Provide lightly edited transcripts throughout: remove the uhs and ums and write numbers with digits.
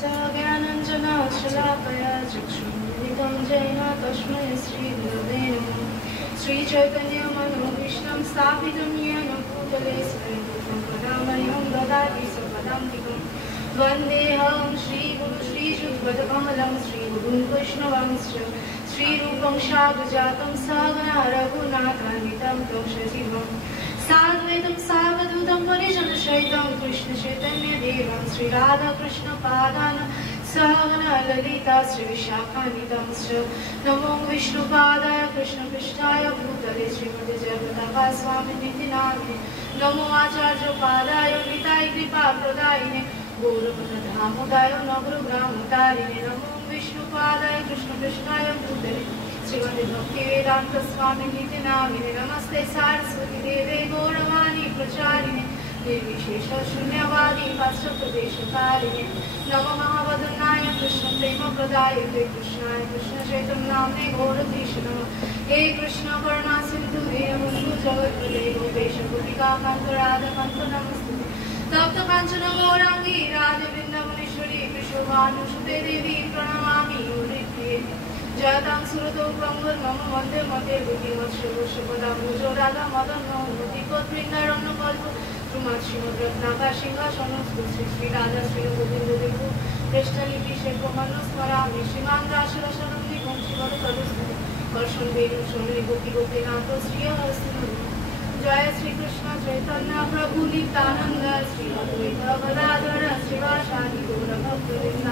ज्ञानाञ्जना शलाकया चक्षुरुन्मिलितं येन तस्मै श्रीगुरवे नमः। श्रीचैतन्यमनोभीष्टं स्थापितं येन भूतले स्वयं पदामह्यं ददाति स्वपदान्तिकं। वन्देऽहं श्रीगुरु श्रीयुतपदकमलं श्रीगुरुं वैष्णवांश्च श्रीरूपं साग्रजातं सहगना रघुनाथान्वितं तं सजीवम् साद्वैतं सावधूतं परिजनसहितं कृष्णचैतन्यदेवं श्रीराधाकृष्णपादान् सहगना ललिता श्रीविशाखान्वितंश्च। नमो विष्णुपादाय कृष्णपृष्ठाय भूतले श्रीमते जगन्नाथस्वामिनिति नामिने। नमो आचार्यपादाय निताय कृपाप्रदायिने गौरवधामोदाय नगरग्रामतारिणे। नमो विष्णुपादाय कृष्णपृष्ठाय भूतले श्रीमते भक्तिवेदान्तस्वामिनिति नामिने। नमस्ते सारस्वती देवे गौरवाणी प्रचारिणे निर्विशेष शून्यवादी पाश्चात्यदेशकारिणे। नमो महावदनाय कृष्ण प्रेम प्रदायते कृष्णाय कृष्ण चैतन्य नामने गौरधीश नमः। हे कृष्ण करुणा सिंधु दीनबन्धु जगत्पते गोपेश गोपिका कान्त राधा कान्त नमस्ते। तप्त कांचन गौरांगी राधे वृंदावनेश्वरी विश्वभानुसुते देवी प्रणमामि मुनिप्रिये। जयतां सुरतो गंगर मम वन्दे मते बुद्धिमत्सर्वस्वपदाम्बुजो राधा मदन मोदिकोद्वृन्दारण्यकल्प श्रीमद् श्रीमद्रत्नाकर सिंहासनस्थो श्री राधा श्री गोविंद देव पृष्ठलिपि शेखमनो स्मरामि। श्रीमान् रासरसनं निगं श्रीवरदस्तुते कर्षं वेणुं शौरि गोपी गोपीनाथ श्रीहस्तिनन्दन। जय श्री कृष्ण चैतन्य प्रभु नित्यानंद श्री अद्वैत गदाधर श्रीवासादि गौर भक्तवृंद।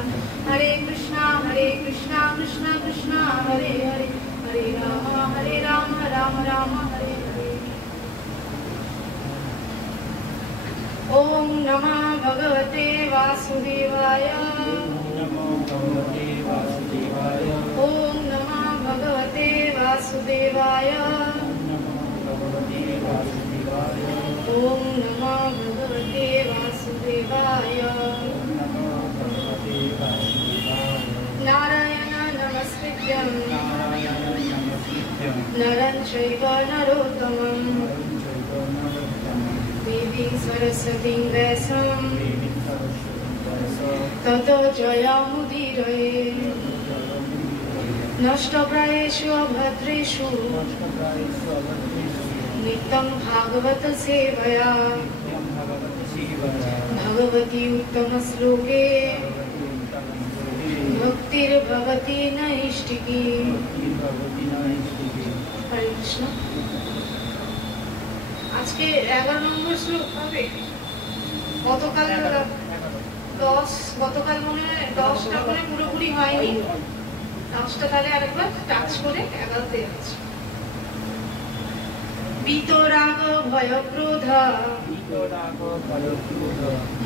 हरे कृष्णा कृष्णा कृष्णा हरे हरे हरे राम राम राम हरे हरे। ओम नमः भगवते वासुदेवाय। ओम नमः भगवते वासुदेवाय। ओम नमः भगवते वासुदेवाय। नारायण नमस्कृत्यं नरं चैव नरोत्तमं देवीं सरस्वतीं व्यासं ततो जयमुदीरये। नष्टप्रायेषु अभद्रेषु नित्यं भागवत सेवया भगवती उत्तम श्लोके भक्तिर्भवती नैष्टिकी। हरे कृष्ण। আজকে 11 নম্বর শ্লোক হবে। গতকাল মনে হয় 10টা করে পুরোপুরি হয়নি। 10টা তাহলে আরেকবার টাচ করে 11তে আছে। বিতরাগ ভয় ক্রোধ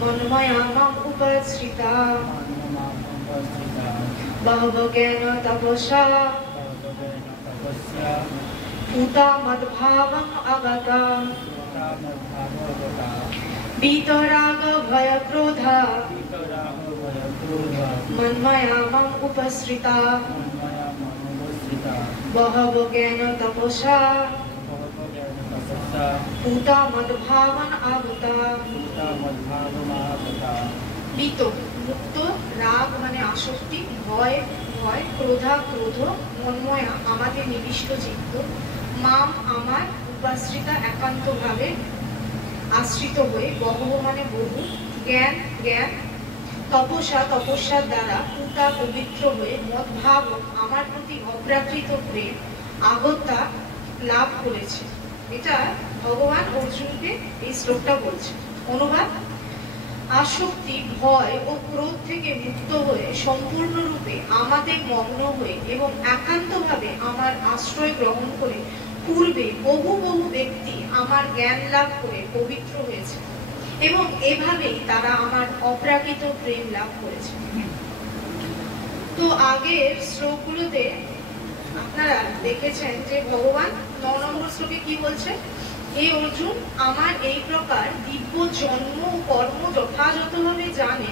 মন্ময়া মাম উপশ্রিতা বহব জ্ঞান তপসা ভূতা মদ্ভাবং আগতা। বিতরাগ ভয় ক্রোধ মন্ময়া মাম উপশ্রিতা বহব জ্ঞান তপসা ভূতা মদ্ভাবং আগতা। বিত মুক্ত, রাগ মানে আসক্তি, ভয় ভয়, ক্রোধা ক্রোধ, মন্ময়া আমাদের নিবিষ্ট চিত্ত, মাম আমার, উপাশ্রিতা একান্তভাবে আশ্রিত হয়ে, বহব মানে বহু, জ্ঞান জ্ঞান, তপস্যা তপস্যার দ্বারা, পুতা পবিত্র হয়ে, মদ্ভাব আমার প্রতি অপ্রাকৃত প্রেম, আগতা লাভ করেছে। এটা ভগবান অর্জুনকে এই শ্লোকটা বলছে। অনুবাদ: আসক্তি, ভয় ও ক্রোধ থেকে মুক্ত হয়ে সম্পূর্ণরূপে আমাদের মগ্ন হয়ে এবং একান্তভাবে আমার আশ্রয় গ্রহণ করে পূর্বে বহু বহু ব্যক্তি আমার জ্ঞান লাভ করে পবিত্র হয়েছে এবং এভাবেই তারা আমার অপ্রাকৃত প্রেম লাভ করেছে। তো আগের শ্লোকগুলোতে আপনারা দেখেছেন যে ভগবান 9 নম্বর শ্লোকে কি বলছে? হে অর্জুন, আমার এই প্রকার দিব্য জন্ম ও কর্ম যথাযথভাবে জানে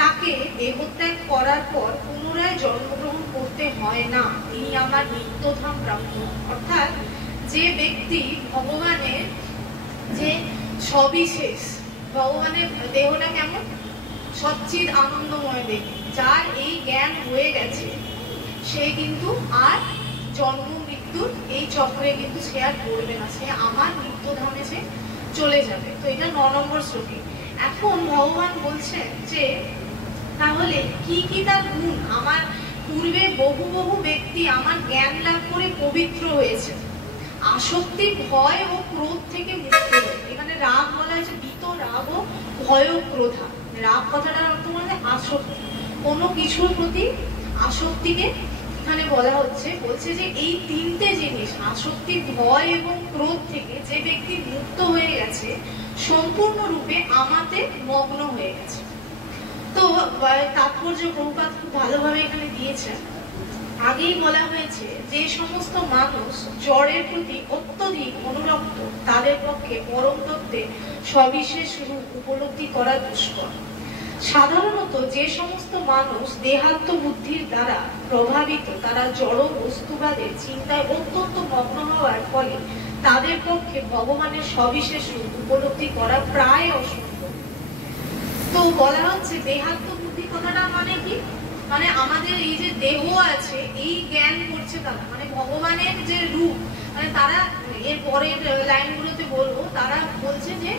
তাকে দেহত্যাগ করার পর পুনরায় জন্মগ্রহণ করতে হয় না, তিনি আমার নিত্যধাম প্রাপ্ত। অর্থাৎ যে ব্যক্তি ভগবানের যে সবিশেষ, ভগবানের দেহটা কেমন? সচ্চিদ আনন্দময় দেব, যার এই জ্ঞান হয়ে গেছে, সে কিন্তু আর জন্ম মৃত্যুর এই চক্রে কিন্তু সে আর পড়বে না, সে আমার নিত্যধামে সে চলে যাবে। তো এটা 9 নম্বর শ্লোকে। এখন ভগবান বলছে যে তাহলে কি কি তার গুণ, আমার পূর্বে বহু বহু ব্যক্তি আমার জ্ঞান লাভ করে পবিত্র হয়েছে, আসক্তি ভয় ও ক্রোধ থেকে মুক্ত হয়ে। এখানে রাগ বলা হয়েছে বিত রাগ ও ভয় ও ক্রোধা। রাগ কথাটার অর্থ মানে আসক্তি, কোনো কিছুর প্রতি আসক্তিকে এখানে বলা হচ্ছে। বলছে যে এই তিনটে জিনিস আসক্তি ভয় এবং ক্রোধ থেকে যে ব্যক্তি মুক্ত হয়ে গেছে, সম্পূর্ণরূপে আমাতে মগ্ন হয়ে গেছে। তো তাৎপর্য প্রভুপাদ খুব ভালোভাবে এখানে দিয়েছেন। আগেই বলা হয়েছে যে সমস্ত মানুষ জড়ের প্রতি অত্যধিক অনুরক্ত, তাদের পক্ষে পরম তত্ত্বে সবিশেষ রূপ উপলব্ধি করা দুষ্কর। সাধারণত যে সমস্ত মানুষ দেহাত্ম বুদ্ধির দ্বারা প্রভাবিত, তারা জড় বস্তুবাদের চিন্তায় অত্যন্ত মগ্ন হওয়ার ফলে তাদের পক্ষে ভগবানের সবিশেষ রূপ উপলব্ধি করা প্রায় অসম্ভব। তো বলা হচ্ছে দেহাত্ম বুদ্ধি কথাটা মানে কি, মানে আমাদের এই যে দেহ আছে এই জ্ঞান করছে তারা, মানে ভগবানের যে রূপ, মানে তারা এর পরের লাইনগুলোতে বলবো, তারা বলছে যে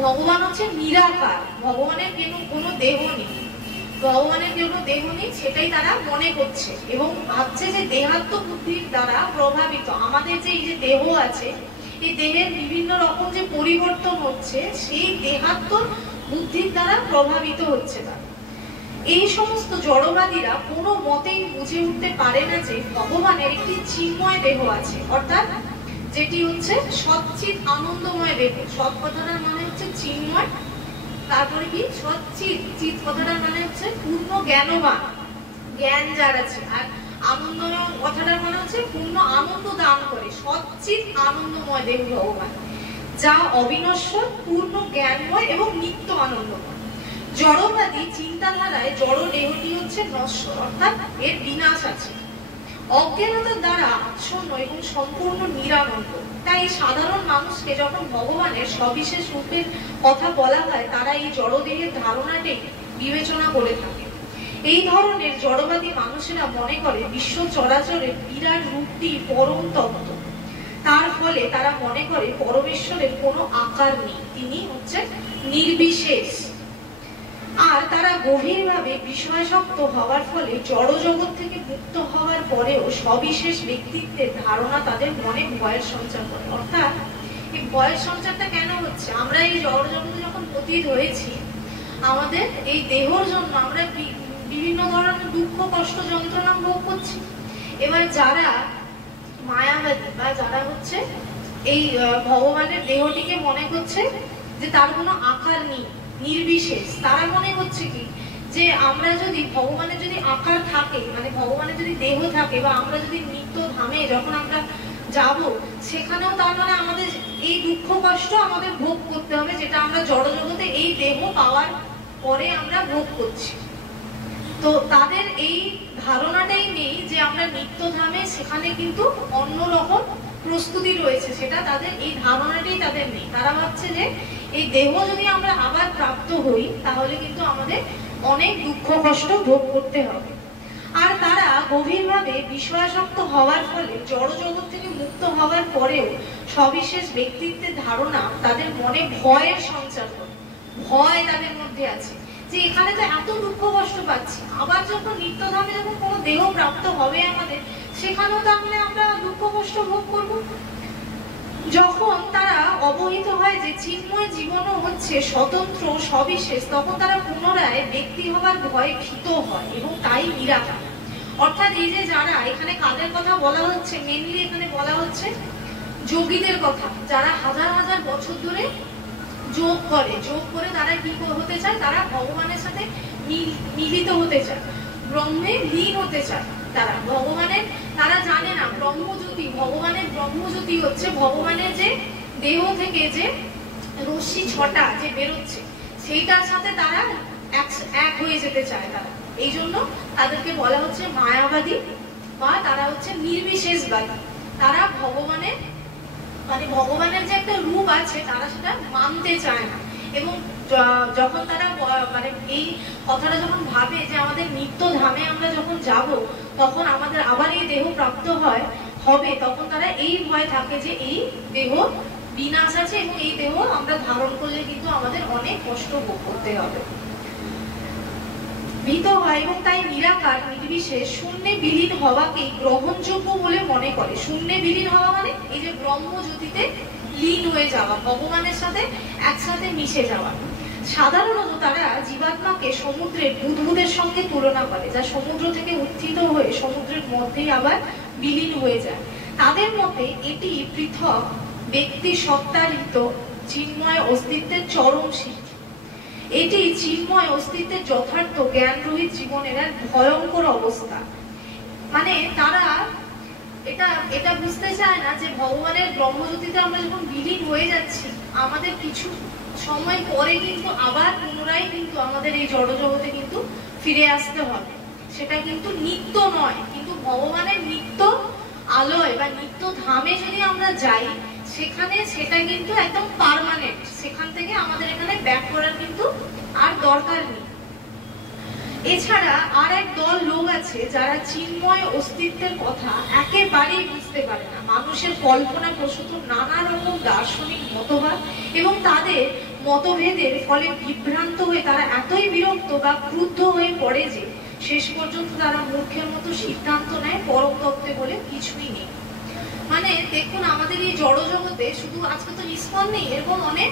ভগবান হচ্ছে নিরাকার, ভগবানের কোনো দেহ নেই, ভগবানের কোনো দেহ নেই, সেটাই তারা মনে করছে এবং ভাবছে যে দেহাত্ম বুদ্ধির দ্বারা প্রভাবিত আমাদের যে এই যে দেহ আছে, এই দেহের বিভিন্ন রকম যে পরিবর্তন হচ্ছে, সেই দেহাত্ম বুদ্ধির দ্বারা প্রভাবিত হচ্ছে তারা। এই সমস্ত জড়বাদীরা কোনো মতেই বুঝে উঠতে পারে না যে ভগবানের একটি চিন্ময় দেহ আছে, অর্থাৎ যেটি হচ্ছে সচ্চিদ আনন্দময় দেহ। সৎ কথাটার মানে হচ্ছে চিন্ময়, তারপরে কি সচ্চিদ, চিৎ কথাটার মানে হচ্ছে পূর্ণ জ্ঞানবান, জ্ঞান যার আছে, আর আনন্দময় কথাটার মানে হচ্ছে পূর্ণ আনন্দ দান করে। সচ্চিদ আনন্দময় দেহ ভগবান, যা অবিনশ্বর, পূর্ণ জ্ঞানময় এবং নিত্য আনন্দময়। জড়বাদী চিন্তাধারায় জড় দেহটি হচ্ছে নশ্বর, অর্থাৎ এর বিনাশ আছে, অজ্ঞানতার দ্বারা আচ্ছন্ন এবং সম্পূর্ণ নিরানন্দ। তাই সাধারণ মানুষকে যখন ভগবানের সবিশেষ রূপের কথা বলা হয়, তারা এই জড়দেহের ধারণাটি বিবেচনা করে থাকে। এই ধরনের জড়বাদী মানুষেরা মনে করে বিশ্ব চরাচরের বিরাট রূপটি পরম তত্ত্ব। তার ফলে তারা মনে করে পরমেশ্বরের কোনো আকার নেই, তিনি হচ্ছে নির্বিশেষ। আর তারা গভীরভাবে বিষয়াসক্ত হওয়ার ফলে জড় জগৎ থেকে মুক্ত হওয়ার পরেও সবিশেষ ব্যক্তিত্বের ধারণা তাদের মনে ভয়ের সঞ্চার করে। অর্থাৎ এই ভয়ের সঞ্চারটা কেন হচ্ছে, আমরা এই জড় জগতে যখন পতিত হয়েছি, আমাদের এই দেহর জন্য আমরা বিভিন্ন ধরনের দুঃখ কষ্ট যন্ত্রণা ভোগ করছি। এবার যারা মায়াবাদী বা যারা হচ্ছে এই ভগবানের দেহটিকে মনে করছে যে তার কোনো আকার নেই, নির্বিশেষ, তারা মনে হচ্ছে কি যে আমরা যদি ভগবানের যদি আকার থাকে, মানে ভগবানের যদি দেহ থাকে, বা আমরা যদি নিত্য ধামে যখন আমরা যাব, সেখানেও তার মানে আমাদের এই দুঃখ কষ্ট আমাদের ভোগ করতে হবে, যেটা আমরা জড় জগতে এই দেহ পাওয়ার পরে আমরা ভোগ করছি। তো তাদের এই ধারণাটাই নেই যে আমরা নিত্য ধামে, সেখানে কিন্তু অন্যরকম প্রস্তুতি রয়েছে, সেটা তাদের এই ধারণাটাই তাদের নেই। তারা ভাবছে যে এই দেহ যদি আমরা আবার প্রাপ্ত হই, তাহলে কিন্তু আমাদের অনেক দুঃখ কষ্ট ভোগ করতে হবে। আর তারা গভীরভাবে বিষয়াসক্ত হওয়ার ফলে জড় জগৎ থেকে মুক্ত হওয়ার পরেও সবিশেষ ব্যক্তিত্বের ধারণা তাদের মনে ভয়ের সঞ্চার করে। ভয় তাদের মধ্যে আছে যে এখানে তো এত দুঃখ কষ্ট পাচ্ছি, আবার যখন নিত্যধামে যখন কোনো দেহ প্রাপ্ত হবে আমাদের, সেখানেও তাহলে আমরা দুঃখ কষ্ট ভোগ করবো। যখন তারা অবহিত হয় যে চিন্ময় জীবনও হচ্ছে স্বতন্ত্র সবিশেষ, তখন তারা পুনরায় ব্যক্তি হবার ভয়ে ভীত হয় এবং তাই নিরাকার। অর্থাৎ এই যে যারা এখানে কাদের কথা বলা হচ্ছে, মেনলি এখানে বলা হচ্ছে যোগীদের কথা, যারা হাজার হাজার বছর ধরে যোগ করে তারা কি হতে চায়, তারা ভগবানের সাথে মিলিত হতে চায়, ব্রহ্মে লীন হতে চায়। তারা ভগবানের, তারা জানে না ব্রহ্মজ্যোতি, ভগবানের ব্রহ্মজ্যোতি হচ্ছে ভগবানের যে দেহ থেকে যে রশ্মি ছটা যে বেরোচ্ছে, সেইটার সাথে তারা এক হয়ে যেতে চায়। তারা এই জন্য তাদেরকে বলা হচ্ছে মায়াবাদী, বা তারা হচ্ছে নির্বিশেষবাদী। তারা ভগবানের, মানে ভগবানের যে একটা রূপ আছে, তারা সেটা মানতে চায় না। এবং যখন তারা মানে এই কথাটা যখন ভাবে যে আমাদের নিত্য ধামে আমরা যখন যাব তখন আমাদের আবার এই দেহ প্রাপ্ত হবে, তখন তারা এই ভয় থাকে যে এই দেহ বিনাশ আছে এবং এই দেহ আমরা ধারণ করলে কিন্তু আমাদের অনেক কষ্ট ভোগ করতে হবে, ভীত হয় এবং তাই নিরাকার নির্বিশেষ শূন্যে বিলীন হওয়াকেই গ্রহণযোগ্য বলে মনে করে। শূন্যে বিলীন হওয়া মানে এই যে ব্রহ্মজ্যোতিতে লীন হয়ে যাওয়া, ভগবানের সাথে একসাথে মিশে যাওয়া। সাধারণত তারা জীবাত্মাকে সমুদ্রের বুদবুদের সঙ্গে তুলনা করে, যা সমুদ্র থেকে উত্থিত হয়ে সমুদ্রের মধ্যেই আবার বিলীন হয়ে যায়। তাদের মতে এটি পৃথক ব্যক্তি সত্তারিত চিন্ময় অস্তিত্বের চরম সিদ্ধি। এটি চিন্ময় অস্তিত্বের যথার্থ জ্ঞান রহিত জীবনের এক ভয়ঙ্কর অবস্থা। মানে তারা এটা বুঝতে চায় না যে ভগবানের ব্রহ্মজ্যোতিতে আমরা যখন বিলীন হয়ে যাচ্ছি, আমাদের কিছু সময় পরে কিন্তু আবার পুনরায় কিন্তু আমাদের এই জড়জগতে কিন্তু ফিরে আসতে হবে। সেটা কিন্তু নিত্য নয়, কিন্তু ভগবানের নিত্য আলয় বা নিত্য ধামে যদি আমরা যাই সেখানে সেটা কিন্তু একদম পার্মানেন্ট, সেখান থেকে আমাদের এখানে ব্যাক করার কিন্তু আর দরকার নেই। এছাড়া আর এক দল লোক আছে যারা চিন্ময় অস্তিত্বের কথা একেবারেই বুঝতে পারে না। মানুষের কল্পনা প্রসূত নানা রকম দার্শনিক মতবাদ এবং তাদের মতভেদের ফলে বিভ্রান্ত হয়ে তারা এতই বিরক্ত বা ক্রুদ্ধ হয়ে পড়ে যে শেষ পর্যন্ত তারা মূর্খের মতো সিদ্ধান্ত নেয় পরম তত্ত্বে বলে কিছুই নেই। মানে দেখুন, আমাদের এই জড়জগতে শুধু আজকে তো ইসকন নেই, এরকম অনেক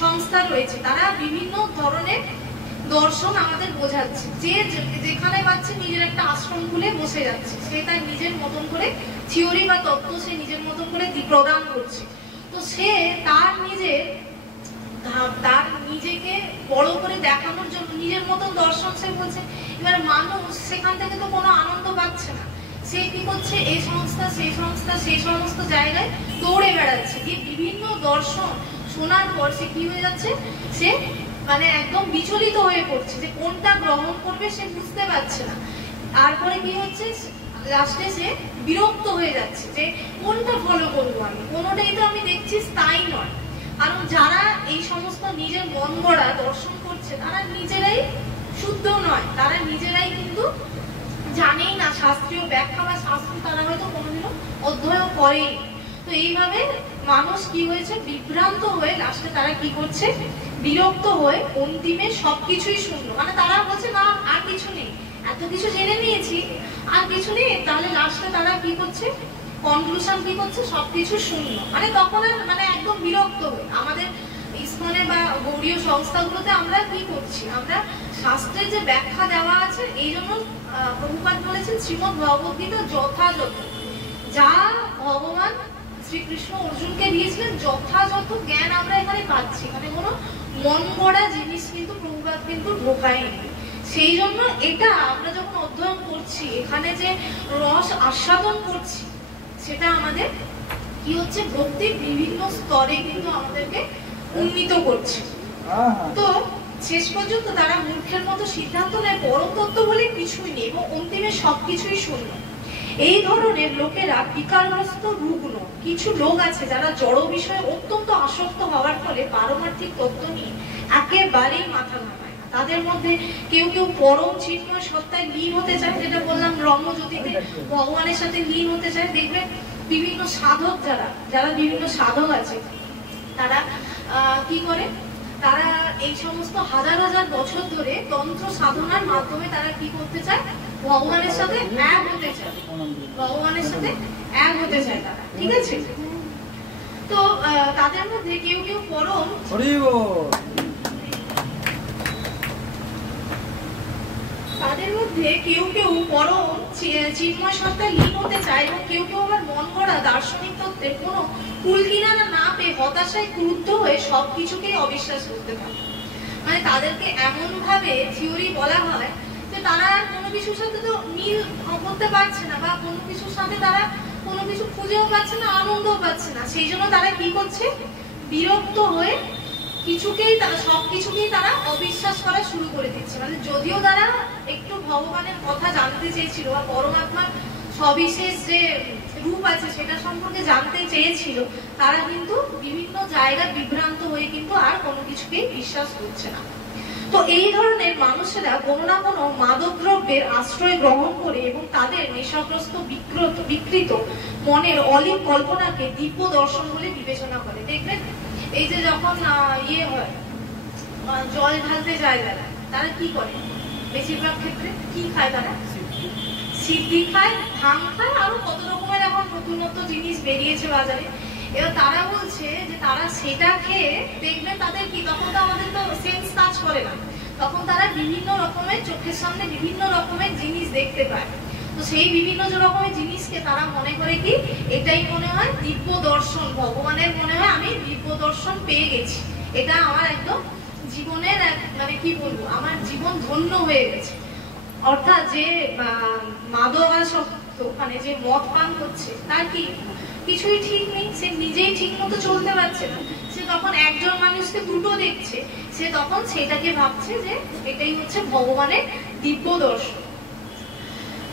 সংস্থা রয়েছে, তারা বিভিন্ন ধরনের দর্শন আমাদের বোঝাচ্ছে। যে যেখানে পাচ্ছে নিজের একটা আশ্রম খুলে বসে যাচ্ছে, সে তার নিজের মতন করে থিওরি বা তত্ত্ব সে নিজের মতন করে প্রদান করছে। তো সে তার নিজেকে বড় করে দেখানোর জন্য নিজের মতন দর্শন সে বলছে। এবার মানুষ সেখান থেকে তো কোনো আনন্দ পাচ্ছে না, সে কি করছে এই সংস্থা সেই সমস্ত জায়গায় দৌড়ে বেড়াচ্ছে, গিয়ে বিভিন্ন দর্শন শোনার পর সে কি হয়ে যাচ্ছে, সে মানে একদম বিচলিত হয়ে পড়ছে যে কোনটা গ্রহণ করবে সে বুঝতে পারছে না। তারপরে কি হচ্ছে, লাস্টে সে বিরক্ত হয়ে যাচ্ছে যে কোনটা ফলো করবো আমি, কোনোটাই তো আমি দেখছি স্থায়ী নয়। কারণ যারা এই সমস্ত নিজের মন গড়া দর্শন করছে তারা নিজেরাই শুদ্ধ নয়, তারা নিজেরাই কিন্তু জানেই না শাস্ত্রীয় ব্যাখ্যা বা শাস্ত্র তারা হয়তো কোনোদিনও অধ্যয়ন করেই। তো এইভাবে মানুষ কি হয়েছে, বিভ্রান্ত হয়ে লাস্টে তারা কি করছে, বিরক্ত হয়ে অন্তিমে সবকিছুই শূন্য। মানে তারা বলছে না আর কিছু নেই, এত কিছু জেনে নিয়েছি আর কিছু নেই। তাহলে লাস্টে তারা কি করছে, কনক্লুশন কি করছে, সবকিছু শূন্য। মানে তখন আর মানে একদম বিরক্ত হয়ে আমাদের ইসকনে বা গৌড়ীয় সংস্থাগুলোতে আমরা কি করছি, আমরা শাস্ত্রের যে ব্যাখ্যা দেওয়া আছে, এই জন্য প্রভুপাদ বলেছেন শ্রীমদ্ ভগবদ গীতা যথাযথ, যা ভগবান শ্রীকৃষ্ণ অর্জুনকে দিয়েছিলেন যথাযথ জ্ঞান আমরা এখানে পাচ্ছি। মানে কোনো মন গড়া জিনিস কিন্তু প্রভুপাদ কিন্তু ঢোকায়নি। সেই জন্য এটা আমরা যখন অধ্যয়ন করছি, এখানে যে রস আস্বাদন করছি, সেটা আমাদের কি হচ্ছে, ভক্তির বিভিন্ন স্তরে কিন্তু আমাদেরকে উন্নীত করছে। তো শেষ পর্যন্ত তারা মূর্খের মতো সিদ্ধান্ত নেয় পরম তত্ত্ব বলে কিছুই নেই এবং অন্তিমে সবকিছুই শূন্য। এই ধরনের লোকেরা বিকারগ্রস্ত রুগ্ন। কিছু লোক আছে যারা জড় বিষয়ে অত্যন্ত আসক্ত হওয়ার ফলে পারমার্থিক তত্ত্ব নিয়ে একেবারেই মাথা ঘামায় না। তাদের মধ্যে কেউ কেউ পরম চিন্ময় সত্তায় লীন হতে চায়, যেটা বললাম ব্রহ্মজ্যোতিতে ভগবানের সাথে লীন হতে চায়। দেখবেন বিভিন্ন সাধক যারা বিভিন্ন সাধক আছে, তারা কি করে, তারা এই সমস্ত হাজার হাজার বছর ধরে তন্ত্র সাধনার মাধ্যমে তারা কি করতে চায়, ভগবানের সাথে এক হতে চায়, ভগবানের সাথে এক হতে চায় তারা, ঠিক আছে। তো তাদের মধ্যে কেউ কেউ পরম চিন্ময় সত্তায় লীন হতে চায় এবং কেউ কেউ আবার মন গড়া দার্শনিক তত্ত্বের কোনো কুলকিনারা না পেয়ে হতাশায় ক্রুদ্ধ হয়ে সবকিছুকেই অবিশ্বাস করতে পারে। মানে তাদেরকে এমন ভাবে থিওরি বলা হয় যে তারা কোনো কিছুর সাথে তো মিল করতে পারছে না, বা কোনো কিছুর সাথে তারা কোনো কিছু খুঁজেও পাচ্ছে না, আনন্দও পাচ্ছে না। সেই জন্য তারা কি করছে, বিরক্ত হয়ে সবকিছুকেই তারা অবিশ্বাস করা শুরু করে দিচ্ছে। মানে যদিও তারা একটু ভগবানের কথা জানতে চেয়েছিল বা পরমাত্মার সবিশেষ যে গ্রুপ আছে সেটা সম্পর্কে জানতে চেয়েছিল, তারা কিন্তু বিভিন্ন জায়গায় বিভ্রান্ত হয়ে কিন্তু আর কোনো কিছুকেই বিশ্বাস করছে না। তো এই ধরনের মানুষেরা কোনো না কোনো মাদক দ্রব্যের আশ্রয় গ্রহণ করে এবং তাদের নেশাগ্রস্ত বিকৃত মনের অলীক কল্পনাকে দিব্য দর্শন বলে বিবেচনা করে। দেখবেন এই যে যখন ইয়ে হয়, জল ঢালতে যায় তারা কি করে, বেশিরভাগ ক্ষেত্রে কি খায়, তারা সিদ্ধি খায়, ভাং খায়, আরো কত রকমের এখন নতুন নতুন জিনিস বেরিয়েছে বাজারে। এবার তারা বলছে যে তারা সেটা খেয়ে দেখবেন তাদের কি, তখন তো আমাদের তো সেন্স কাজ করে না, তখন তারা বিভিন্ন রকমের চোখের সামনে বিভিন্ন রকমের জিনিস দেখতে পায়। তো সেই বিভিন্ন রকমের জিনিসকে তারা মনে করে কি, এটাই মনে হয় দিব্য দর্শন, ভগবানের মনে হয় আমি দিব্য দর্শন পেয়ে গেছি, এটা আমার একদম জীবনের মানে কি বলবো, আমার জীবন ধন্য হয়ে গেছে। অর্থাৎ যে মাদকাসক্ত মানে যে মদ পান করছে তার কি কিছুই ঠিক নেই, সে নিজেই ঠিক মতো চলতে পারছে না, সে তখন একজন মানুষকে দুটো দেখছে, সে তখন সেটাকে ভাবছে যে এটাই হচ্ছে ভগবানের দিব্য দর্শন।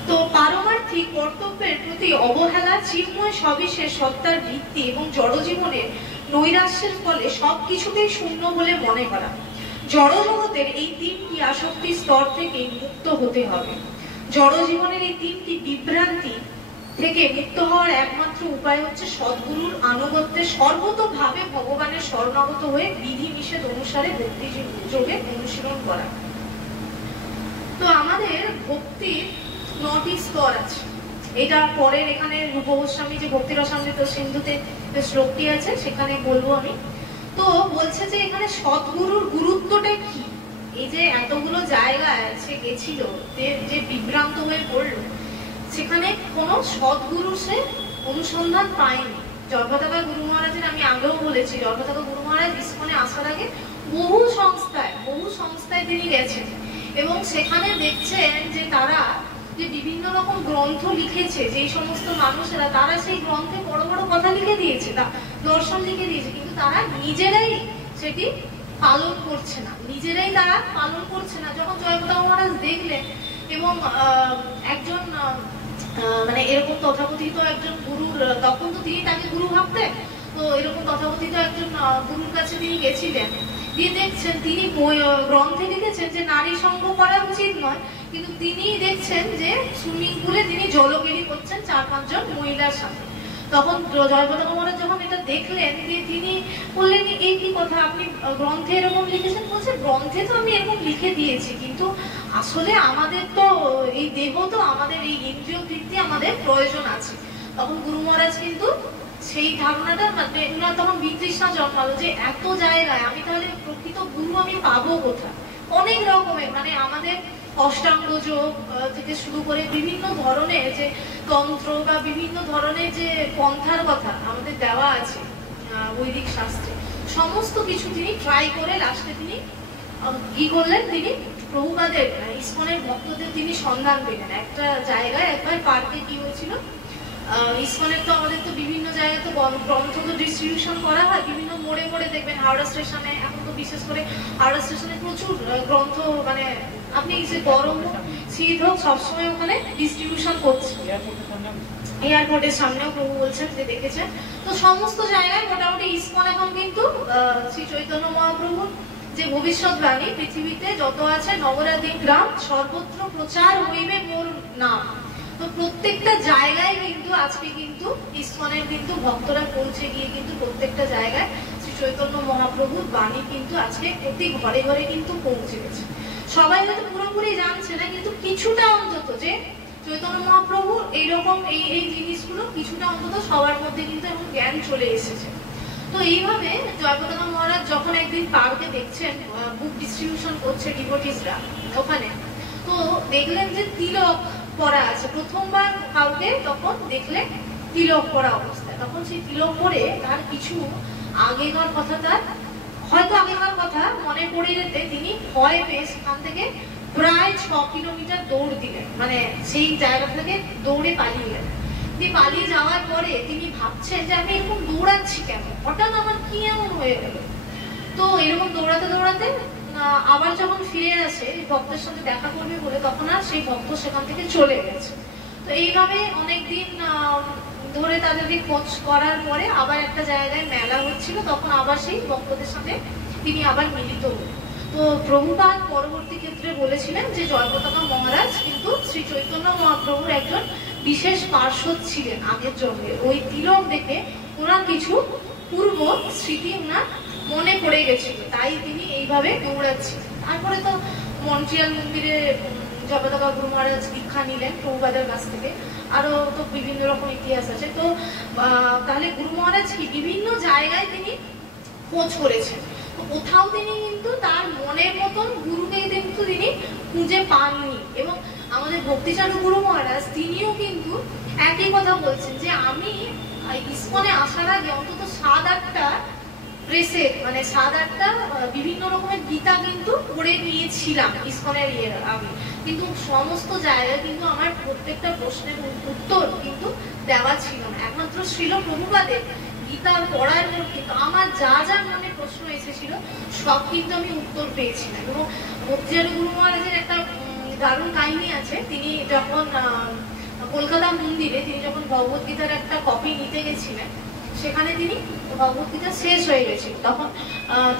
তো পারমার্থিক কর্তব্যের প্রতি অবহেলা, চিন্ময় সবিশেষ সত্তার ভিত্তি এবং জড়জীবনের নৈরাশ্যের ফলে সবকিছুকেই শূন্য বলে মনে করা। জড়জগতের এই তিনটি আসক্তির স্তর থেকে মুক্ত হতে হবে। জড়জীবনের এই তিনটি বিভ্রান্তি থেকে মুক্ত হওয়ার একমাত্র উপায় হচ্ছে সদ্গুরুর আনুগত্যে সর্বতোভাবে ভগবানের শরণাগত হয়ে বিধি নিষেধ অনুসারে ভক্তি যোগে অনুশীলন করা। তো আমাদের ভক্তির 9টি স্তর আছে, এটা পরের এখানে রূপ গোস্বামী যে ভক্তি রসামৃত সিন্ধুতে শ্লোকটি আছে সেখানে বলবো আমি। তো বলছে যে এখানে সদ্গুরুর গুরুত্বটা কি, এই যে এতগুলো জায়গায় সে গেছিল, যে বিভ্রান্ত হয়ে পড়লো, সেখানে কোনো সদ্গুরু সে অনুসন্ধান পায়নি। জগদ্ধাত্রী গুরু মহারাজের আমি আগেও বলেছি, জগদ্ধাত্রী গুরু মহারাজ ইসকনে আসার আগে বহু সংস্থায় তিনি গেছেন এবং সেখানে দেখছেন যে তারা যে বিভিন্ন রকম গ্রন্থ লিখেছে, যে সমস্ত মানুষেরা তারা সেই গ্রন্থে বড় বড় কথা লিখে দিয়েছে, দর্শন লিখে দিয়েছে, কিন্তু তারা নিজেরাই সেটি পালন করছে না, যখন জয়প্রতাপ মহারাজ দেখলেন এবং একজন মানে এরকম তথাকথিত একজন গুরুর, তখন তো তিনি তাকে গুরু ভাবতেন, তো এরকম তথাকথিত একজন গুরুর কাছে তিনি গেছিলেন, দিয়ে দেখছেন তিনি গ্রন্থে লিখেছেন যে নারী সঙ্গ করা উচিত নয়, কিন্তু তিনি দেখছেন যে সুইমিং পুলে তিনি জলকেলি করছেন 4-5 জন মহিলার সাথে। তখন জয়প্রতাপ মহারাজ যখন এটা দেখলেন, তিনি বললেন এই কি কথা, আপনি গ্রন্থে এরকম লিখেছেন? বলছে গ্রন্থে তো আমি এরকম লিখে দিয়েছি, কিন্তু আসলে আমাদের তো এই দেহ, তো আমাদের এই ইন্দ্রিয় বৃত্তি আমাদের প্রয়োজন আছে। তখন গুরু মহারাজ কিন্তু সেই ধারণাটা, মানে ওনার তখন বিতৃষ্ণা জন্মালো যে এত জায়গায় আমি তাহলে প্রকৃত গুরু আমি পাবো কোথায়। অনেক রকমের মানে আমাদের অষ্টাঙ্গ যোগ থেকে শুরু করে বিভিন্ন ধরনের যে তন্ত্র বা বিভিন্ন ধরনের যে পন্থার কথা আমাদের দেওয়া আছে বৈদিক শাস্ত্রে, সমস্ত কিছু তিনি ট্রাই করে লাস্টে তিনি কি করলেন, তিনি প্রভুপাদের ইসকনের ভক্তদের তিনি সন্ধান পেলেন একটা জায়গায়। একবার পার্কে কি হয়েছিল, ইসকনের তো আমাদের তো বিভিন্ন জায়গায় তো গ্রন্থ তো ডিস্ট্রিবিউশন করা হয়, বিভিন্ন মোড়ে মোড়ে দেখবেন হাওড়া স্টেশনে, এখন তো বিশেষ করে হাওড়া স্টেশনে প্রচুর গ্রন্থ, মানে আপনি যে গরম হোক শীত হোক সবসময় ওখানে ডিস্ট্রিবিউশন করছে। এয়ারপোর্টের সামনেও প্রভু বলছেন যে দেখেছেন। তো সমস্ত জায়গায় মোটামুটি ইসকন এখন কিন্তু শ্রী চৈতন্য মহাপ্রভুর যে ভবিষ্যৎবাণী, পৃথিবীতে যত আছে নগরাদি গ্রাম সর্বত্র প্রচার হইবে মোর নাম। তো প্রত্যেকটা জায়গায় কিন্তু আজকে কিন্তু ইসকনের কিন্তু ভক্তরা পৌঁছে গিয়ে কিন্তু প্রত্যেকটা জায়গায় শ্রী চৈতন্য মহাপ্রভুর বাণী কিন্তু আজকে প্রতি ঘরে ঘরে কিন্তু পৌঁছে গেছে। সবাই হয়তো পুরোপুরি জানছে না, কিন্তু কিছুটা অন্তত যে চৈতন্য মহাপ্রভু এইরকম এই জিনিসগুলো কিছুটা অন্তত সবার মধ্যে কিন্তু এখন জ্ঞান চলে এসেছে। তো এইভাবে জয়প্রতাপ মহারাজ যখন একদিন পার্কে দেখছেন বুক ডিস্ট্রিবিউশন করছে ডিভোটিসরা ওখানে, তো দেখলেন যে তিলক পরা আছে, প্রথমবার কাউকে তখন দেখলে তিলক পরা অবস্থায়। তখন সেই তিলক পরে তার কিছু আগেকার কথা, তার হয়তো আগেকার কথা মনে পড়ে যেতে তিনি ভয় পেয়ে সেখান থেকে প্রায় 6 কিলোমিটার দৌড় দিলেন, মানে সেই জায়গা থেকে দৌড়ে পালিয়ে গেলেন। দিয়ে পালিয়ে যাওয়ার পরে তিনি ভাবছেন যে আমি এরকম দৌড়াচ্ছি কেন, হঠাৎ আমার কি এমন হয়ে গেল। তো এরকম দৌড়াতে দৌড়াতে আবার যখন ফিরে আসে ভক্তের সাথে দেখা করবে বলে, তখন আর সেই ভক্ত সেখান থেকে চলে গেছে। তো এইভাবে অনেকদিন ধরে তাদেরকে খোঁজ করার পরে আবার একটা জায়গায় মেলা হচ্ছিল, তখন আবার সেই ভক্তদের সাথে তিনি আবার মিলিত হলেন। তো প্রভুপাদ পরবর্তী ক্ষেত্রে বলেছিলেন যে জয়প্রতাকা মহারাজ কিন্তু শ্রী চৈতন্য মহাপ্রভুর একজন বিশেষ পার্শ্বদ ছিলেন আগের জন্মে। ওই তিলক দেখে ওনার কিছু পূর্ব স্মৃতি ওনার মনে পড়ে গেছিল, তাই তিনি এইভাবে দৌড়াচ্ছিলেন। তারপরে তো মন্ট্রিয়াল মন্দিরে জয়প্রতাকা গুরু মহারাজ দীক্ষা নিলেন প্রভুপাদের কাছ থেকে, আরো তো বিভিন্ন রকম ইতিহাস আছে। তো তাহলে গুরু মহারাজ কি বিভিন্ন জায়গায় তিনি খোঁজ করেছেন, কোথাও তিনি কিন্তু তার মনের মতন গুরুকে কিন্তু তিনি খুঁজে পাননি। এবং আমাদের ভক্তিচারু গুরু মহারাজ তিনিও কিন্তু একই কথা বলছেন যে আমি ইসকনে আসার আগে অন্তত 7-8টা প্রেসের মানে 7-8টা বিভিন্ন রকমের গীতা কিন্তু পড়ে নিয়েছিলাম ইসকনের আগে, কিন্তু সমস্ত জায়গায় কিন্তু আমার প্রত্যেকটা প্রশ্নের উত্তর কিন্তু দেওয়া ছিল না। একমাত্র শ্রীল প্রভুপাদের গীতার পড়ার পর কিন্তু আমার যা যা মনে প্রশ্ন এসেছিল সব কিন্তু আমি উত্তর পেয়েছিলাম। এবং ভক্তিচারু গুরু মহারাজের একটা দারুণ কাহিনী আছে। তিনি যখন কলকাতা মন্দিরে তিনি যখন ভগবদ্গীতার একটা কপি নিতে গেছিলেন, সেখানে তিনি ভগবদ্গীতা শেষ হয়ে গেছিল। তখন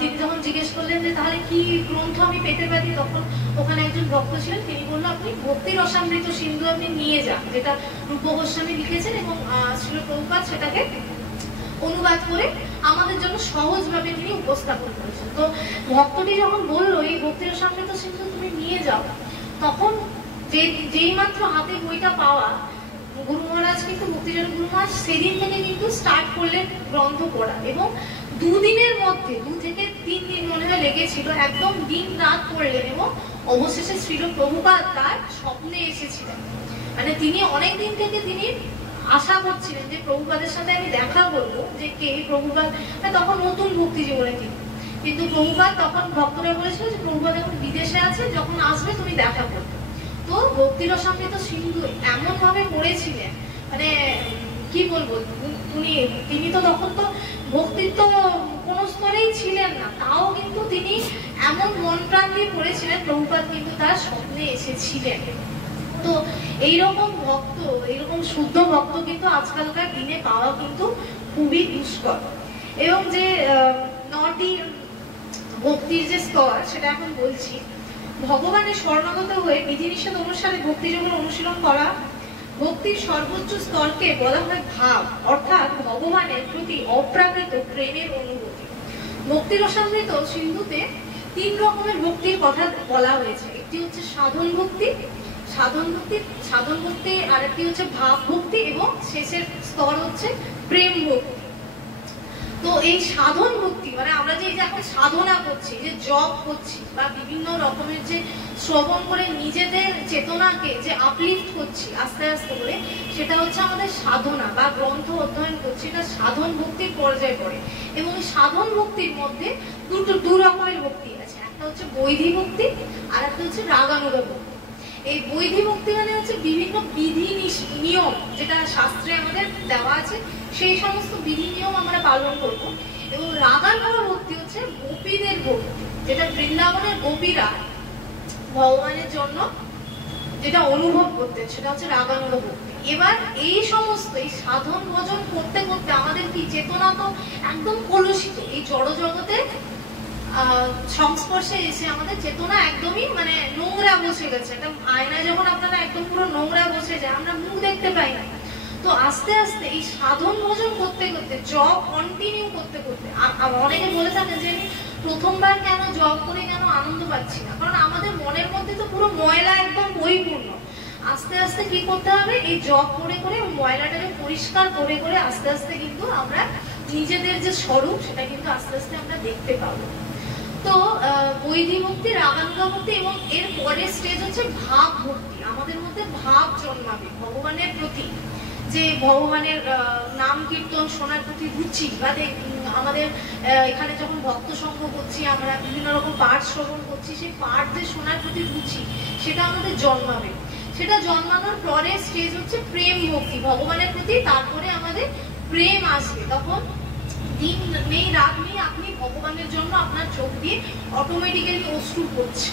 তিনি যখন জিজ্ঞেস করলেন যে তাহলে কি গ্রন্থ আমি পেতে পারি, তখন ওখানে একজন ভক্ত ছিলেন, তিনি বললো আপনি ভক্তি রসামৃত সিন্ধু আপনি নিয়ে যান, যেটা রূপ গোস্বামী লিখেছেন, এবং শ্রীল প্রভুপাদ সেটাকে অনুবাদ করে আমাদের জন্য সহজভাবে তিনি উপস্থাপন করেছেন। তো ভক্তটি যখন বললো এই ভক্তি রসামৃত সিন্ধু তুমি নিয়ে যাও, তখন যেই মাত্র হাতে বইটা পাওয়া, গুরু মহারাজ কিন্তু ভক্তিচারু গুরু মহারাজ সেদিন থেকে কিন্তু স্টার্ট করলেন গ্রন্থ পড়া। এবং 2 দিনের মধ্যে 2 থেকে 3 দিন মনে হয় লেগেছিল, একদম দিন রাত পড়লেন। এবং অবশেষে শ্রীল প্রভুপাদ তার স্বপ্নে এসেছিলেন। মানে তিনি অনেক দিন থেকে তিনি আশা করছিলেন যে প্রভুপাদের সাথে আমি দেখা করবো, যে কে প্রভুপাদ, তখন নতুন ভক্তি জীবনে তিনি, কিন্তু প্রভুপাদ তখন ভক্তরা বলেছিল যে প্রভুপাদ এখন বিদেশে আছে, যখন আসবে তুমি দেখা করবে। তো ভক্তি রসামৃত সিন্ধু এমন ভাবে পড়েছিলেন, মানে কি বলবো, তিনি তো তখন তো ভক্তির তো কোনো স্তরেই ছিলেন না, তাও কিন্তু তিনি এমন মন প্রাণ দিয়ে পড়েছিলেন, প্রভুপাদ কিন্তু তার স্বপ্নে এসেছিলেন। তো এইরকম ভক্ত, এইরকম শুদ্ধ ভক্ত কিন্তু আজকালকার দিনে পাওয়া কিন্তু খুবই দুষ্কর। এবং যে 9টি ভক্তির যে স্তর সেটা এখন বলছি। ভগবানের শরণাগত হয়ে বিধিনিষেধ অনুসারে ভক্তিযোগের অনুশীলন করা ভক্তির সর্বোচ্চ স্তরকে বলা হয় ভাব, অর্থাৎ ভগবানের প্রতি অপ্রাকৃত প্রেমের অনুভূতি। ভক্তি রসামৃত সিন্ধুতে 3 রকমের ভক্তির কথা বলা হয়েছে। একটি হচ্ছে সাধন ভক্তি, আর একটি হচ্ছে ভাব ভক্তি, এবং শেষের স্তর হচ্ছে প্রেম ভক্তি। তো এই সাধন ভক্তি মানে আমরা যে এখন সাধনা করছি, যে জপ করছি বা বিভিন্ন রকমের যে শ্রবণ করে নিজেদের চেতনাকে যে আপলিফট করছি আস্তে আস্তে করে, সেটা হচ্ছে আমাদের সাধনা বা গ্রন্থ অধ্যয়ন করছি, এটা সাধন ভক্তির পর্যায়ে পড়ে। এবং এই সাধন ভক্তির মধ্যে 2 রকমের ভক্তি আছে, একটা হচ্ছে বৈধি ভক্তি আর একটা হচ্ছে রাগানুগা ভক্তি। এই বৈধি ভক্তি মানে হচ্ছে বিভিন্ন বিধি নিয়ম যেটা শাস্ত্রে আমাদের দেওয়া আছে, সেই সমস্ত বিধি নিয়ম আমরা পালন করব। এবং রাগানুগা ভক্তি হচ্ছে গোপীদের ভক্তি, যেটা বৃন্দাবনের গোপীরা ভগবানের জন্য যেটা অনুভব করতেন, সেটা হচ্ছে রাগানুগা ভক্তি। এবার এই সমস্ত এই সাধন ভজন করতে করতে আমাদের কি চেতনা তো একদম কলুষিত, এই জড় জগতে সংস্পর্শে এসে আমাদের চেতনা একদমই মানে নোংরা বসে গেছে। একটা আয়নায় যখন আপনারা একদম পুরো নোংরা বসে যায়, আমরা মুখ দেখতে পাই না। তো আস্তে আস্তে এই সাধন ভজন করতে করতে, জব কন্টিনিউ করতে করতে, অনেকে বলে থাকে যে আমি প্রথমবার কেন জব করে কেন আনন্দ পাচ্ছি না, কারণ আমাদের মনের মধ্যে তো পুরো ময়লা একদম পরিপূর্ণ। আস্তে আস্তে কি করতে হবে, এই জব করে করে ময়লাটাকে পরিষ্কার করে করে আস্তে আস্তে কিন্তু আমরা নিজেদের যে স্বরূপ সেটা কিন্তু আস্তে আস্তে আমরা দেখতে পাবো। তো বৈধি ভক্তি, রাগানুগা ভক্তি, এবং এর পরের স্টেজ হচ্ছে ভাব ভক্তি। আমাদের মধ্যে ভাব জন্মাবে ভগবানের প্রতি, যে ভগবানের নাম কীর্তন শোনার প্রতি রুচি, বা আমাদের এখানে যখন ভক্ত সঙ্গ করছি, আমরা বিভিন্ন রকম পাঠ শ্রবণ করছি, সেই পাঠ যে শোনার প্রতি রুচি সেটা আমাদের জন্মাবে। সেটা জন্মানোর পরের স্টেজ হচ্ছে প্রেম ভক্তি ভগবানের প্রতি, তারপরে আমাদের প্রেম আসবে। তখন দিন নেই রাত নেই, আপনি ভগবানের জন্য আপনার চোখ দিয়ে অটোমেটিক্যালি অশ্রু পড়ছে।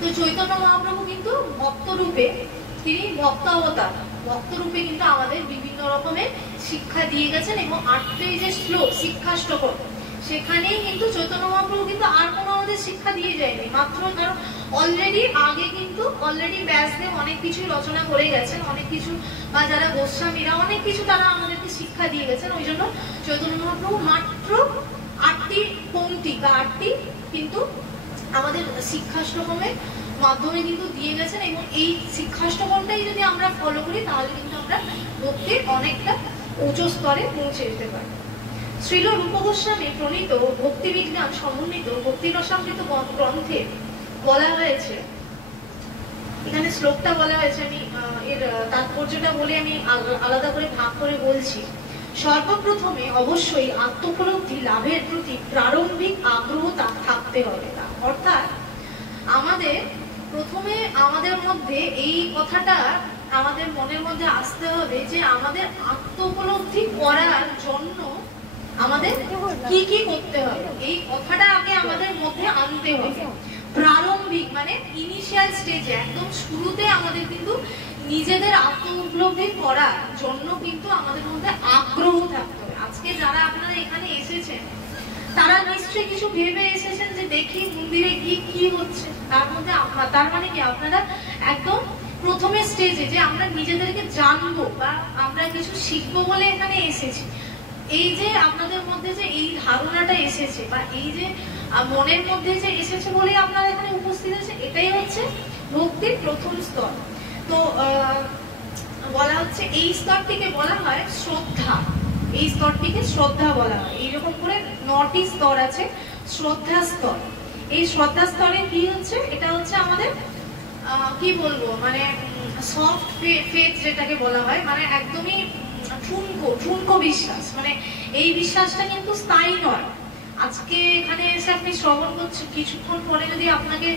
তো চৈতন্য মহাপ্রভু কিন্তু ভক্ত রূপে তিনি ভক্ত অবতার, ভক্তরূপে কিন্তু আমাদের বিভিন্ন রকমের শিক্ষা দিয়ে গেছেন। এবং 8টি যে শ্লোক শিক্ষাষ্টকম, সেখানেই কিন্তু চৈতন্য মহাপ্রভু কিন্তু আর কোনো আমাদের শিক্ষা দিয়ে যায়নি, মাত্র কারণ অলরেডি ব্যাসদেব অনেক কিছু রচনা করে গেছেন, অনেক কিছু, বা যারা গোস্বামীরা অনেক কিছু তারা আমাদেরকে শিক্ষা দিয়ে গেছেন। ওই জন্য চৈতন্য মহাপ্রভু মাত্র 8টি পংক্তি বা 8টি কিন্তু আমাদের শিক্ষাষ্টকমের মাধ্যমে কিন্তু দিয়ে গেছেন। এবং এই শিক্ষাষ্টকমটাই যদি আমরা ফলো করি তাহলে কিন্তু আমরা ভক্তির অনেকটা উঁচু স্তরে পৌঁছে যেতে পারি। শ্রীল রূপ গোস্বামী প্রণীত ভক্তি বিজ্ঞান সমন্বিত ভক্তি রসামৃত গ্রন্থে বলা হয়েছে, এখানে শ্লোকটা বলা হয়েছে, আমি এর তাৎপর্যটা বলে আমি আলাদা করে ভাগ করে বলছি। সর্বপ্রথমে অবশ্যই আত্মোপলব্ধি লাভের প্রতি প্রারম্ভিক আগ্রহ থাকতে হবে। অর্থাৎ আমাদের প্রথমে আমাদের মধ্যে এই কথাটা আমাদের মনের মধ্যে আসতে হবে যে আমাদের আত্মোপলব্ধি করার জন্য আমাদের কি কি করতে হবে, এই কথাটা আগে আমাদের মধ্যে আনতে হবে। প্রারম্ভিক মানে ইনিশিয়াল স্টেজে, একদম শুরুতে আমাদের কিন্তু নিজেদের আত্ম-উপলব্ধি করার জন্য কিন্তু আমাদের মধ্যে আগ্রহ থাকতে হবে। আজকে যারা আপনারা এখানে এসেছেন তারা নিশ্চয়ই কিছু ভেবে এসেছেন যে দেখি মন্দিরে গিয়ে কি হচ্ছে, তার মানে কি আপনারা একদম প্রথমে স্টেজে যে আমরা নিজেদেরকে জানবো বা আমরা কিছু শিখবো বলে এখানে এসেছি, এই যে আপনাদের মধ্যে যে এই ধারণাটা এসেছে বা এই যে মনের মধ্যে যে এসেছে বলেই আপনারা এখানে উপস্থিত আছে, এটাই হচ্ছে ভক্তির প্রথম স্তর। তো বলা হচ্ছে এই স্তরটিকে বলা হয় শ্রদ্ধা, এই স্তরটিকে শ্রদ্ধা বলা হয়। এইরকম করে 9টি স্তর আছে শ্রদ্ধা স্তর। এই শ্রদ্ধা স্তরে কি হচ্ছে, এটা হচ্ছে আমাদের কি বলবো মানে সফট ফেথ যেটাকে বলা হয়, মানে একদমই ঠুনকো বিশ্বাস। মানে এই বিশ্বাসটা কিন্তু স্থায়ী নয়। আজকে এখানে এসে আপনি শ্রবণ করছেন, কিছুক্ষণ পরে যদি আপনাকে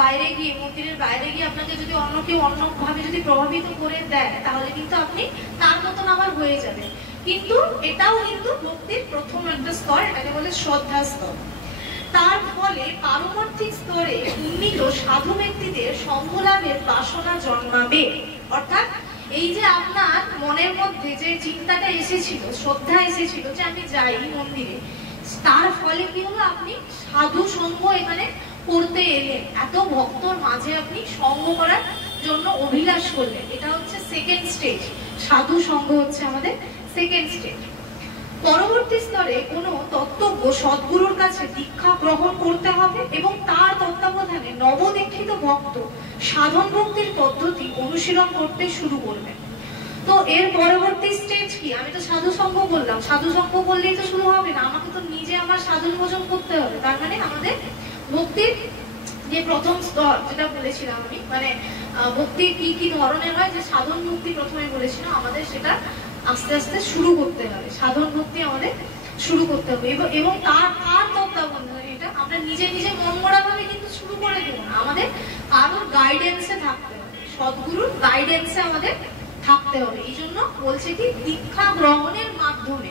বাইরে গিয়ে মন্দিরের বাইরে গিয়ে আপনাকে যদি অন্য কেউ অন্যভাবে যদি প্রভাবিত করে দেয় তাহলে কিন্তু আপনি তার মতন আবার হয়ে যাবেন। কিন্তু এটাও কিন্তু ভক্তির প্রথম একটা স্তর, এটাকে বলে শ্রদ্ধা স্তর। তার ফলে পারমার্থিক স্তরে উন্নীত সাধু ব্যক্তিদের সঙ্গ লাভের বাসনা জন্মাবে। অর্থাৎ এই যে আপনার মনের মধ্যে যে চিন্তাটা এসেছিল, শ্রদ্ধা এসেছিল যে আমি যাই মন্দিরে, তার ফলে কি হলো, আপনি সাধু সঙ্গ এখানে করতে এলেন, এত ভক্তর মাঝে আপনি সঙ্গ করার জন্য অভিলাষ করলেন। এটা হচ্ছে সেকেন্ড স্টেজ, সাধু সঙ্গ হচ্ছে আমাদের সেকেন্ড স্টেজ। পরবর্তী স্তরে কোনো তত্ত্বজ্ঞ সদ্গুরুর কাছে দীক্ষা গ্রহণ করতে হবে এবং তার তত্ত্বাবধানে নবদীক্ষিত ভক্ত সাধন ভক্তির পদ্ধতি অনুশীলন করতে শুরু করবে। তো এর পরবর্তী স্টেজ কি, আমি তো সাধু সঙ্গ বললাম, সাধু সঙ্গ করলেই তো শুরু হবে না, আমাকে তো নিজে আমার সাধন ভোজন করতে হবে। তার মানে আমাদের ভক্তির যে প্রথম স্তর যেটা বলেছিলাম আমি, মানে ভক্তি কি কি ধরনের হয়, যে সাধন ভক্তি প্রথমে বলেছিলাম, আমাদের সেটা আস্তে আস্তে শুরু করতে হবে। সাধন ভক্তি আমাদের শুরু করতে হবে এবং তার তত্ত্বাবধানে, এটা আমরা নিজে নিজে মন গড়া ভাবে কিন্তু শুরু করে দেবো না, আমাদের কারোর গাইডেন্সে থাকতে হবে, সদ্গুরুর গাইডেন্সে আমাদের থাকতে হবে। এই জন্য বলছে কি, দীক্ষা গ্রহণের মাধ্যমে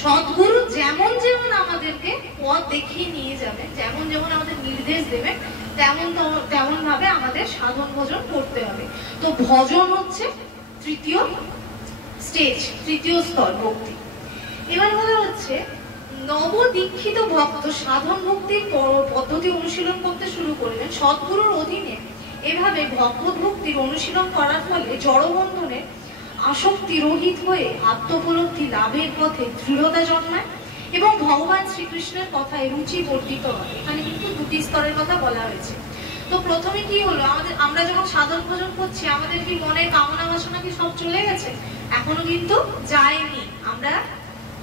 সদ্গুরু যেমন যেমন আমাদেরকে পথ দেখিয়ে নিয়ে যাবেন, যেমন যেমন আমাদের নির্দেশ দেবেন, তেমন ভাবে আমাদের সাধন ভজন করতে হবে। তো ভজন হচ্ছে তৃতীয় স্টেজ, তৃতীয় স্তর ভক্তি। এবার বলা হচ্ছে নবদীক্ষিত ভক্ত সাধন ভক্তির পদ্ধতি অনুশীলন করতে শুরু করবেন সদ্গুরুর অধীনে। এভাবে ভগবত ভক্তির অনুশীলন করার ফলে জড়বন্ধনে আসক্তি রহিত হয়ে আত্মোপলব্ধি লাভের পথে দৃঢ়তা জন্মায় এবং ভগবান শ্রীকৃষ্ণের কথায় রুচি বর্ধিত হয়। এখানে কিন্তু 2টি স্তরের কথা বলা হয়েছে। তো প্রথমে কি হলো, আমরা যখন সাধন ভজন করছি, আমাদের কি মনের কামনা বাসনা কি সব চলে গেছে? এখনো কিন্তু যায়নি। আমরা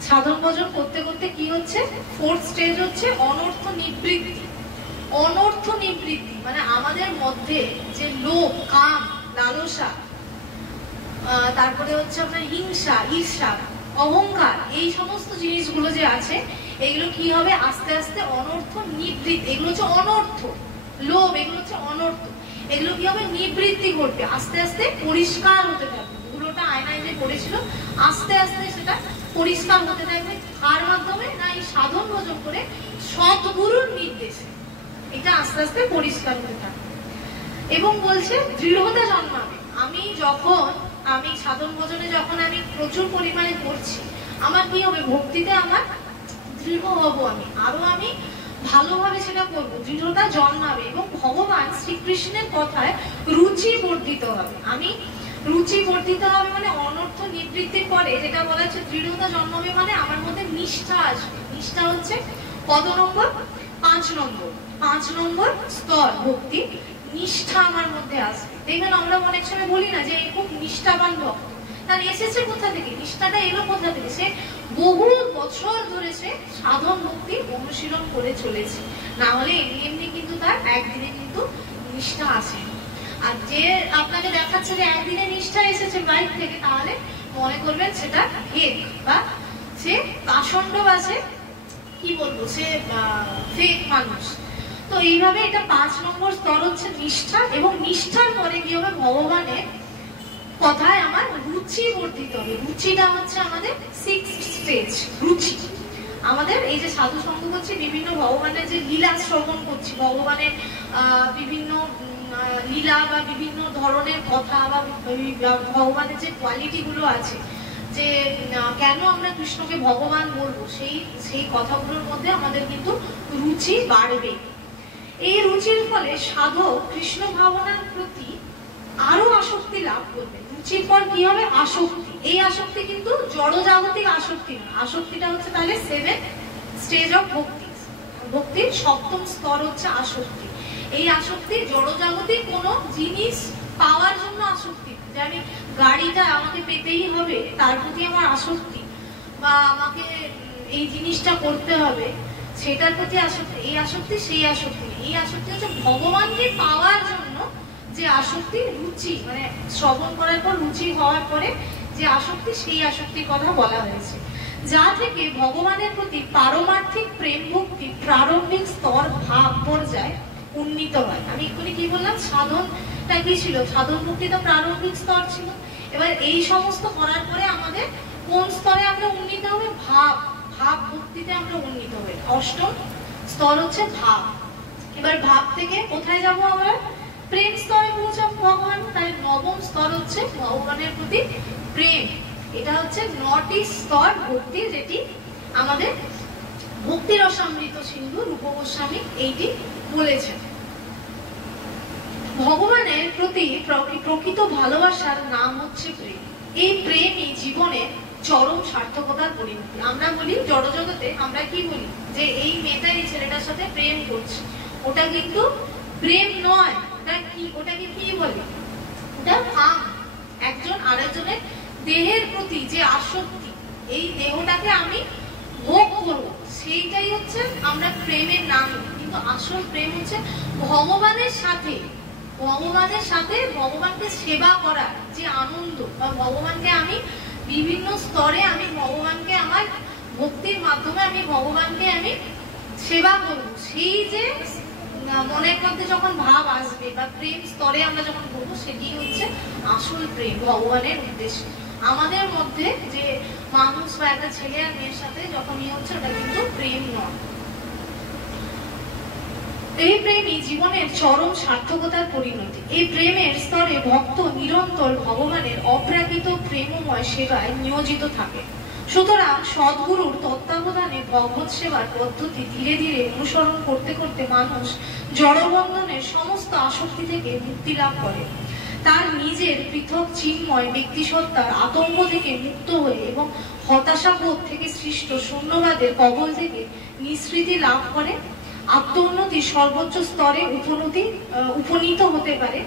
সাধন ভজন করতে করতে কি হচ্ছে, 4th স্টেজ হচ্ছে অনর্থ নিবৃত্তি। অনর্থ নিবৃত্তি মানে আমাদের মধ্যে যে লোভ, কাম, লালসা, তারপরে হচ্ছে আপনার হিংসা, ঈর্ষা, অহংকার, এই সমস্ত জিনিসগুলো যে আছে, এগুলো কি হবে, আস্তে আস্তে অনর্থ নিবৃত্তি, এগুলো হচ্ছে অনর্থ, লোভ, এগুলো হচ্ছে অনর্থ, এগুলো কি হবে, নিবৃত্তি ঘটবে, আস্তে আস্তে পরিষ্কার হতে থাকবে। ধুলোটা আয়নায় যে পড়েছিল, আস্তে আস্তে সেটা পরিষ্কার হতে থাকবে। কার মাধ্যমে না, এই সাধন ভজন করে সদ্গুরুর নির্দেশে এটা আস্তে আস্তে পরিষ্কার হতে থাকবে। এবং বলছে দৃঢ়তা জন্মাবে। আমি যখন আমি সাধন ভজনে যখন আমি প্রচুর পরিমাণে করছি, আমার কি হবে, ভক্তিতে আমার দৃঢ় হব, আমি আরো আমি ভালোভাবে সেটা করবো, দৃঢ়তা জন্মাবে এবং ভগবান শ্রীকৃষ্ণের কথায় রুচি বর্ধিত হবে। আমি রুচি বর্ধিত হবে মানে অনর্থ নিবৃত্তির পরে যেটা বলা হচ্ছে দৃঢ়তা জন্মাবে, মানে আমার মধ্যে নিষ্ঠা আসবে। নিষ্ঠা হচ্ছে কত নম্বর? 5 নম্বর। 5 নম্বর স্তর ভক্তি, নিষ্ঠা আমার মধ্যে আসবে। দেখবেন আমরা অনেক সময় বলি না যে খুব নিষ্ঠাবান ভক্ত, তার এসেছে কোথা থেকে, নিষ্ঠাটা এলো কোথা থেকে? সে বহু বছর ধরে সে সাধন ভক্তি অনুশীলন করে চলেছে, না হলে এমনি এমনি কিন্তু তার একদিনে কিন্তু নিষ্ঠা আসে। আর যে আপনাকে দেখাচ্ছে যে একদিনে নিষ্ঠা এসেছে বাইর থেকে, তাহলে মনে করবেন সেটা ফেক, বা সে কাসন্ড, বা সে কি বলবো, সে ফেক মানুষ। তো এইভাবে এটা 5 নম্বর স্তর হচ্ছে নিষ্ঠা, এবং নিষ্ঠার পরে কি হবে, ভগবানের কথায় আমার রুচি বর্ধিত হবে। রুচিটা হচ্ছে আমাদের 6th স্টেজ, রুচি। আমাদের এই যে সাধু সঙ্গ করছি, বিভিন্ন ভগবানের যে লীলা শ্রবণ করছি, ভগবানের বিভিন্ন লীলা বা বিভিন্ন ধরনের কথা, বা ভগবানের যে কোয়ালিটি গুলো আছে, যে কেন আমরা কৃষ্ণকে ভগবান বলবো, সেই কথাগুলোর মধ্যে আমাদের কিন্তু রুচি বাড়বে। এই রুচির ফলে সাধক কৃষ্ণ ভাবনার প্রতি আরো আসক্তি লাভ করবে। রুচির পর কি হবে? আসক্তি। এই আসক্তি কিন্তু জড়জাগতিক আসক্তি না, আসক্তিটা হচ্ছে তাহলে 7th স্টেজ অফ ভক্তি। ভক্তির 7ম স্তর হচ্ছে আসক্তি। এই আসক্তি জড়জাগতিক কোনো জিনিস পাওয়ার জন্য আসক্তি, যে আমি গাড়িটা আমাকে পেতেই হবে তার প্রতি আমার আসক্তি, বা আমাকে এই জিনিসটা করতে হবে সেটার প্রতি আসক্তি। এই আসক্তি সেই আসক্তি, এই আসক্তি হচ্ছে ভগবানকে পাওয়ার জন্য যে আসক্তি, রুচি, মানে শ্রবণ করার পর রুচি হওয়ার পরে যে আসক্তি, সেই আসক্তির কথা বলা হয়েছে। যা থেকে ভগবানের প্রতি পারমার্থিক প্রেম ভক্তি প্রারম্ভিক স্তর ভাব পর্যায়ে উন্নীত হয়। আমি এক্ষুনি কি বললাম, সাধনটা কি ছিল? সাধন ভক্তি তো প্রারম্ভিক স্তর ছিল। এবার এই সমস্ত করার পরে আমাদের কোন স্তরে আমরা উন্নীত হবে? ভাব ভক্তিতে আমরা উন্নীত হই। 8ম স্তর হচ্ছে ভাব। এবার ভাব থেকে কোথায় যাব আমরা? প্রেম স্তরে পৌঁছাবো ভগবান। তাই 9ম স্তর হচ্ছে ভগবানের প্রতি প্রেম। এটা হচ্ছে 9টি স্তর ভক্তি, যেটি আমাদের ভক্তি রসামৃত সিন্ধু রূপ গোস্বামী এইটি বলেছেন। ভগবানের প্রতি প্রকৃত ভালোবাসার নাম হচ্ছে প্রেম। এই প্রেমই জীবনের চরম সার্থকতার পরিণতি। আমরা বলি জড়জগতে, আমরা কি বলি যে এই মেয়েটা এই ছেলেটার সাথে প্রেম করছে, ওটা কিন্তু প্রেম নয়। ওটাকে কি বলে? ওটা ভাব, একজন আরেকজনের দেহের প্রতি যে আসক্তি, এই দেহটাকে আমি ভোগ করবো, সেইটাই হচ্ছে আমরা প্রেমের নাম। কিন্তু আসল প্রেম হচ্ছে ভগবানের সাথে ভগবানকে সেবা করার যে আনন্দ, বা ভগবানকে আমি বিভিন্ন স্তরে আমি ভগবানকে আমার ভক্তির মাধ্যমে আমি ভগবানকে আমি সেবা করবো। সেই যে মনের মধ্যে যখন ভাব আসবে বা প্রেম স্তরে আমরা যখন বলবো, সেটি হচ্ছে আসল প্রেম ভগবানের উদ্দেশ্যে। আমাদের মধ্যে যে মানুষ বা একটা ছেলে আর মেয়ের সাথে যখন হচ্ছে, ওটা কিন্তু প্রেম নয়। এই প্রেমই জীবনের চরম সার্থকতার পরিণতি। এই প্রেমের স্তরে ভক্ত নিরন্তর ভগবানের অপ্রাকৃত প্রেমময় সেবায় নিয়োজিত থাকে। সুতরাং সদ্গুরুর তত্ত্বাবধানে ভগবত সেবার পদ্ধতি ধীরে ধীরে অনুসরণ করতে করতে মানুষ জড়বন্ধনের সমস্ত আসক্তি থেকে মুক্তি লাভ করে। তার নিজের পৃথক চিন্ময় ব্যক্তিসত্তার আতঙ্ক থেকে মুক্ত হয়ে এবং হতাশাবোধ থেকে সৃষ্ট শূন্যবাদের কবল থেকে নিষ্কৃতি লাভ করে আত্মোন্নতির সর্বোচ্চ স্তরে উপনীত হতে পারে।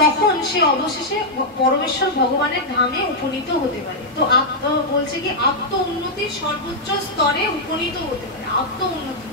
তখন সে অবশেষে পরমেশ্বর ভগবানের ধামে উপনীত হতে পারে। তো বলছে কি, আত্ম উন্নতির সর্বোচ্চ স্তরে উপনীত হতে পারে। আত্ম উন্নতি